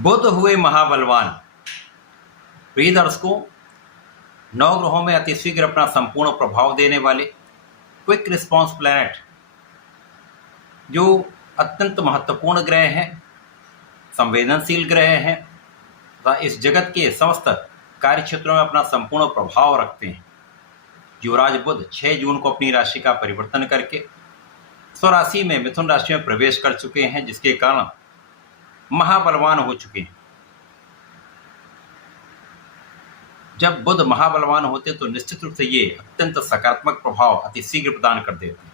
बुध हुए महाबलवान। प्रिय दर्शकों, नवग्रहों में अतिशीघ्र अपना संपूर्ण प्रभाव देने वाले क्विक रिस्पॉन्स प्लैनेट जो अत्यंत महत्वपूर्ण ग्रह हैं, संवेदनशील ग्रह हैं तथा इस जगत के समस्त कार्य क्षेत्रों में अपना संपूर्ण प्रभाव रखते हैं। युवराज बुध 6 जून को अपनी राशि का परिवर्तन करके स्वराशि में मिथुन राशि में प्रवेश कर चुके हैं, जिसके कारण महाबलवान हो चुके हैं। जब बुध महाबलवान होते तो निश्चित रूप से ये अत्यंत सकारात्मक प्रभाव अतिशीघ्र प्रदान कर देते हैं,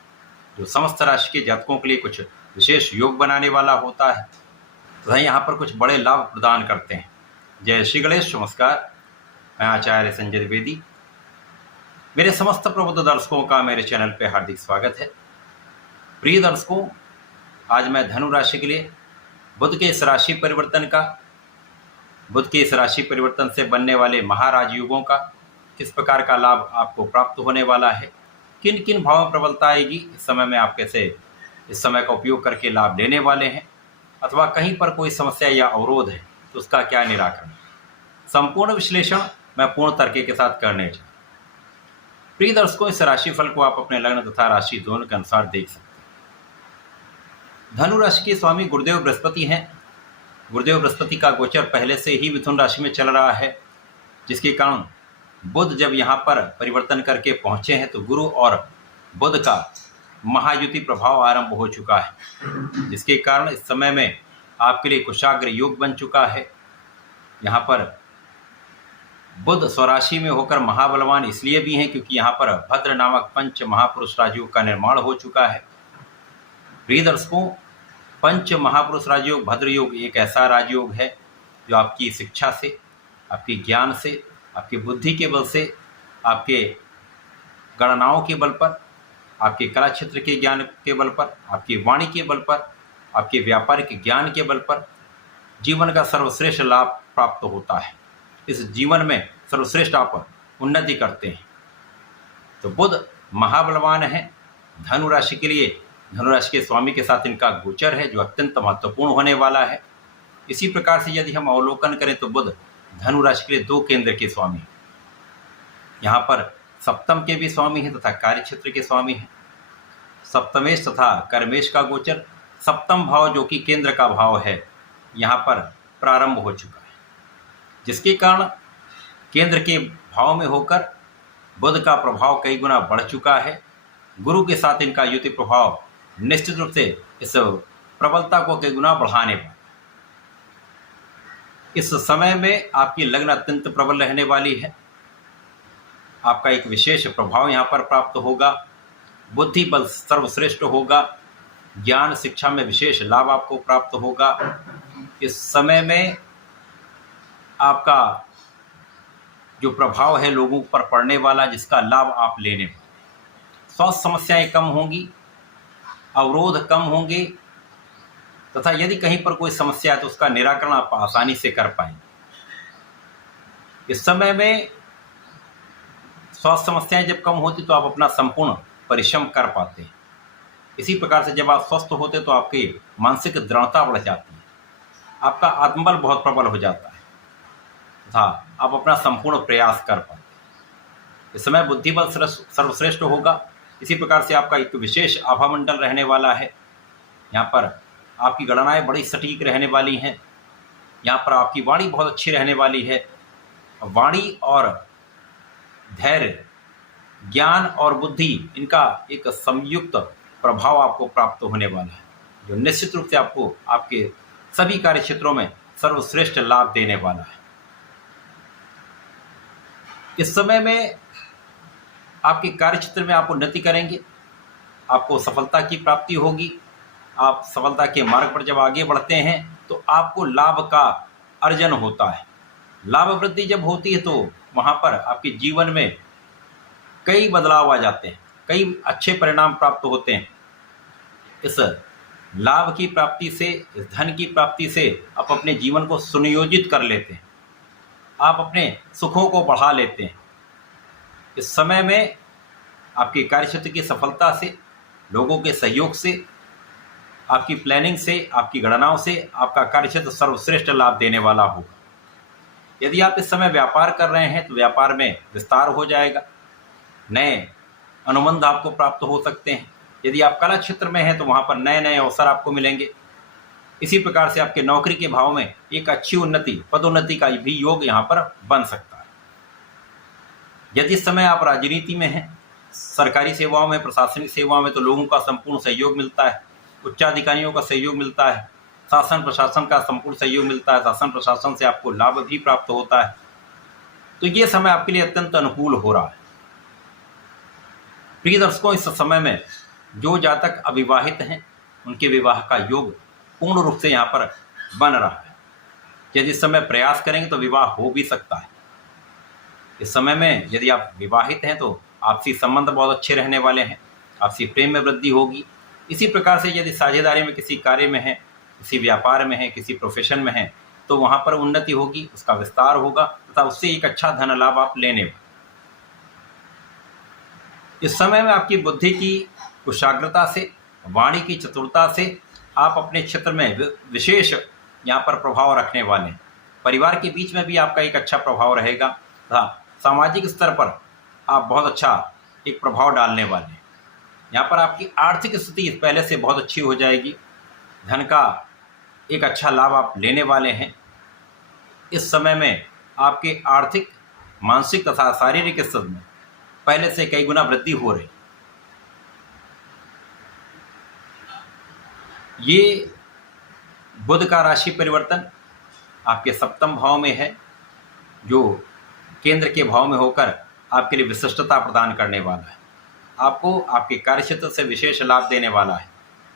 जो समस्त राशि के जातकों के लिए कुछ विशेष योग बनाने वाला होता है तथा यहाँ पर कुछ बड़े लाभ प्रदान करते हैं। जय श्री गणेश। नमस्कार, मैं आचार्य संजय द्विवेदी। मेरे समस्त प्रबुद्ध दर्शकों का मेरे चैनल पे हार्दिक स्वागत है। प्रिय दर्शकों, आज मैं धनु राशि के लिए बुध के इस राशि परिवर्तन से बनने वाले महाराज युगों का किस प्रकार का लाभ आपको प्राप्त होने वाला है, किन किन भावों में प्रबलता आएगी, इस समय में आप कैसे इस समय का उपयोग करके लाभ लेने वाले हैं, अथवा कहीं पर कोई समस्या या अवरोध है तो उसका क्या निराकरण, संपूर्ण विश्लेषण मैं पूर्ण तर्क के साथ करने जा। प्रिय दर्शकों, इस राशिफल को आप अपने लग्न तथा राशि दोनों के अनुसार देख सकते हैं। धनु राशि के स्वामी गुरुदेव बृहस्पति हैं। गुरुदेव बृहस्पति का गोचर पहले से ही मिथुन राशि में चल रहा है, जिसके कारण बुध जब यहाँ पर परिवर्तन करके पहुँचे हैं तो गुरु और बुध का महायुति प्रभाव आरंभ हो चुका है, जिसके कारण इस समय में आपके लिए कुशाग्र योग बन चुका है। यहाँ पर बुध स्वराशि में होकर महाबलवान इसलिए भी हैं क्योंकि यहाँ पर भद्र नामक पंच महापुरुष राजयोग का निर्माण हो चुका है। प्रिय दर्शकों, पंच महापुरुष राजयोग भद्र योग एक ऐसा राजयोग है जो आपकी शिक्षा से, आपके ज्ञान से, आपकी बुद्धि के बल से, आपके गणनाओं के बल पर, आपके कला क्षेत्र के ज्ञान के बल पर, आपकी वाणी के बल पर, आपके व्यापारिक ज्ञान के बल पर जीवन का सर्वश्रेष्ठ लाभ प्राप्त होता है। इस जीवन में सर्वश्रेष्ठ आप उन्नति करते हैं। तो बुध महाबलवान है धनु राशि के लिए। धनु राशि के स्वामी के साथ इनका गोचर है जो अत्यंत महत्वपूर्ण होने वाला है। इसी प्रकार से यदि हम अवलोकन करें तो बुध धनु राशि के लिए 2 केंद्र के स्वामी हैं। यहाँ पर सप्तम के भी स्वामी हैं तथा कार्य क्षेत्र के स्वामी हैं। सप्तमेश तथा कर्मेश का गोचर सप्तम भाव जो कि केंद्र का भाव है यहाँ पर प्रारंभ हो चुका है, जिसके कारण केंद्र के भाव में होकर बुध का प्रभाव कई गुना बढ़ चुका है। गुरु के साथ इनका युति प्रभाव निश्चित रूप से इस प्रबलता को कई गुना बढ़ाने पर इस समय में आपकी लग्न अत्यंत प्रबल रहने वाली है। आपका एक विशेष प्रभाव यहाँ पर प्राप्त होगा। बुद्धि बल सर्वश्रेष्ठ होगा। ज्ञान शिक्षा में विशेष लाभ आपको प्राप्त होगा। इस समय में आपका जो प्रभाव है लोगों पर पड़ने वाला, जिसका लाभ आप लेने, स्वास्थ्य समस्याएं कम होंगी, अवरोध कम होंगे तथा यदि कहीं पर कोई समस्या है तो उसका निराकरण आप आसानी से कर पाएंगे। इस समय में स्वास्थ्य समस्याएं जब कम होती तो आप अपना संपूर्ण परिश्रम कर पाते हैं। इसी प्रकार से जब आप स्वस्थ होते तो आपकी मानसिक दृढ़ता बढ़ जाती है, आपका आत्मबल बहुत प्रबल हो जाता है तथा आप अपना संपूर्ण प्रयास कर पाते हैं। इस समय बुद्धिबल सर्वश्रेष्ठ होगा। इसी प्रकार से आपका एक विशेष आभा मंडल रहने वाला है। यहाँ पर आपकी गणनाएं बड़ी सटीक रहने वाली हैं। यहाँ पर आपकी वाणी बहुत अच्छी रहने वाली है। वाणी और धैर्य, ज्ञान और बुद्धि, इनका एक संयुक्त प्रभाव आपको प्राप्त होने वाला है, जो निश्चित रूप से आपको आपके सभी कार्य क्षेत्रों में सर्वश्रेष्ठ लाभ देने वाला है। इस समय में आपके कार्य क्षेत्र में आप उन्नति करेंगे, आपको सफलता की प्राप्ति होगी। आप सफलता के मार्ग पर जब आगे बढ़ते हैं तो आपको लाभ का अर्जन होता है। लाभ वृद्धि जब होती है तो वहाँ पर आपके जीवन में कई बदलाव आ जाते हैं, कई अच्छे परिणाम प्राप्त होते हैं। इस लाभ की प्राप्ति से, इस धन की प्राप्ति से आप अपने जीवन को सुनियोजित कर लेते हैं, आप अपने सुखों को बढ़ा लेते हैं। इस समय में आपके कार्यक्षेत्र की सफलता से, लोगों के सहयोग से आपकी प्लानिंग से, आपकी गणनाओं से आपका कार्यक्षेत्र सर्वश्रेष्ठ लाभ देने वाला होगा। यदि आप इस समय व्यापार कर रहे हैं तो व्यापार में विस्तार हो जाएगा, नए अनुबंध आपको प्राप्त हो सकते हैं। यदि आप कला क्षेत्र में हैं तो वहाँ पर नए नए अवसर आपको मिलेंगे। इसी प्रकार से आपके नौकरी के भाव में एक अच्छी उन्नति, पदोन्नति का भी योग यहाँ पर बन सकता है। यदि इस समय आप राजनीति में हैं, सरकारी सेवाओं में, प्रशासनिक सेवाओं में, तो लोगों का संपूर्ण सहयोग मिलता है, उच्चाधिकारियों का सहयोग मिलता है, शासन प्रशासन का संपूर्ण सहयोग मिलता है, शासन प्रशासन से आपको लाभ भी प्राप्त होता है। तो ये समय आपके लिए अत्यंत अनुकूल हो रहा है। प्रिय दर्शकों, इस समय में जो जातक अविवाहित हैं उनके विवाह का योग पूर्ण रूप से यहाँ पर बन रहा है। यदि इस समय प्रयास करेंगे तो विवाह हो भी सकता है। इस समय में यदि आप विवाहित हैं तो आपसी संबंध बहुत अच्छे रहने वाले हैं, आपसी प्रेम में वृद्धि होगी। इसी प्रकार से यदि साझेदारी में किसी कार्य में है, किसी व्यापार में है, किसी प्रोफेशन में है, तो वहाँ पर उन्नति होगी, उसका विस्तार होगा तथा उससे एक अच्छा धन लाभ आप लेने वाले। इस समय में आपकी बुद्धि की कुशाग्रता से, वाणी की चतुरता से आप अपने क्षेत्र में विशेष यहाँ पर प्रभाव रखने वाले हैं। परिवार के बीच में भी आपका एक अच्छा प्रभाव रहेगा तथा सामाजिक स्तर पर आप बहुत अच्छा एक प्रभाव डालने वाले हैं। यहाँ पर आपकी आर्थिक स्थिति पहले से बहुत अच्छी हो जाएगी, धन का एक अच्छा लाभ आप लेने वाले हैं। इस समय में आपके आर्थिक, मानसिक तथा शारीरिक स्थिति में पहले से कई गुना वृद्धि हो रही। ये बुध का राशि परिवर्तन आपके सप्तम भाव में है, जो केंद्र के भाव में होकर आपके लिए विशिष्टता प्रदान करने वाला है। आपको आपके कार्यक्षेत्र से विशेष लाभ देने वाला है,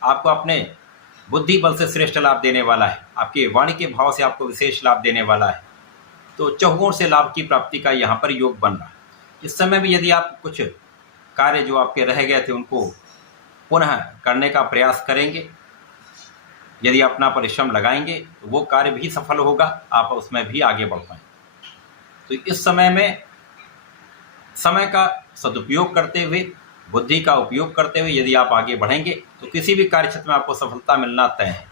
आपको अपने बुद्धि बल से श्रेष्ठ लाभ देने वाला है, आपके वाणी के भाव से आपको विशेष लाभ देने वाला है। तो चहुओं से लाभ की प्राप्ति का यहाँ पर योग बन रहा है। इस समय भी यदि आप कुछ कार्य जो आपके रह गए थे उनको पुनः करने का प्रयास करेंगे, यदि अपना परिश्रम लगाएंगे तो वो कार्य भी सफल होगा, आप उसमें भी आगे बढ़ पाएंगे। तो इस समय में समय का सदुपयोग करते हुए, बुद्धि का उपयोग करते हुए यदि आप आगे बढ़ेंगे तो किसी भी कार्य क्षेत्र में आपको सफलता मिलना तय है।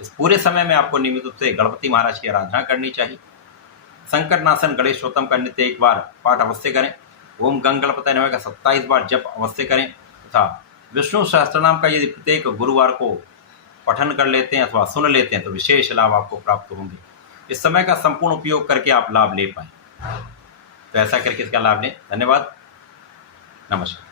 इस पूरे समय में आपको नियमित रूप से गणपति महाराज की आराधना करनी चाहिए। संकटनाशन गणेश स्तोत्रम का नित्य एक बार पाठ अवश्य करें। ओम गंग गणपतये नमः का 27 बार जप अवश्य करें तथा विष्णु सहस्त्रनाम का यदि प्रत्येक गुरुवार को पठन कर लेते हैं अथवा सुन लेते हैं तो विशेष लाभ आपको प्राप्त होंगे। इस समय का संपूर्ण उपयोग करके आप लाभ ले पाएं। तो ऐसा करके इसका लाभ लें। धन्यवाद, नमस्कार।